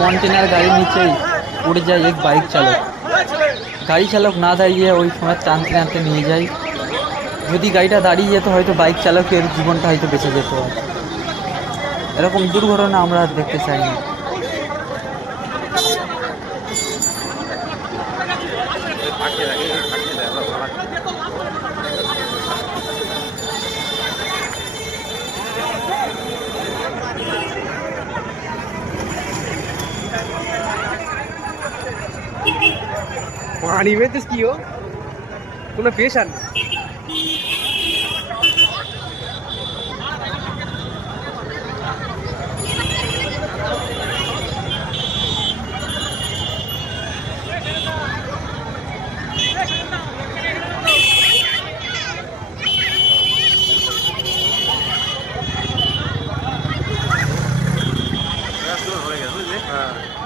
Container গাড়ির নিচেই উড়ে যায় এক বাইক চালক। গাড়ি চালক না দাঁড়িয়ে ওই সময় টানতে টানতে নিয়ে যায়। যদি গাড়িটা দাঁড়িয়ে যেত হয়তো বাইক চালকের জীবনটা হয়তো বেঁচে যেত। এরকম দুর্ঘটনা আমরা আর দেখতে চাই না। पानी में तो की हो तूने पेश आना हाँ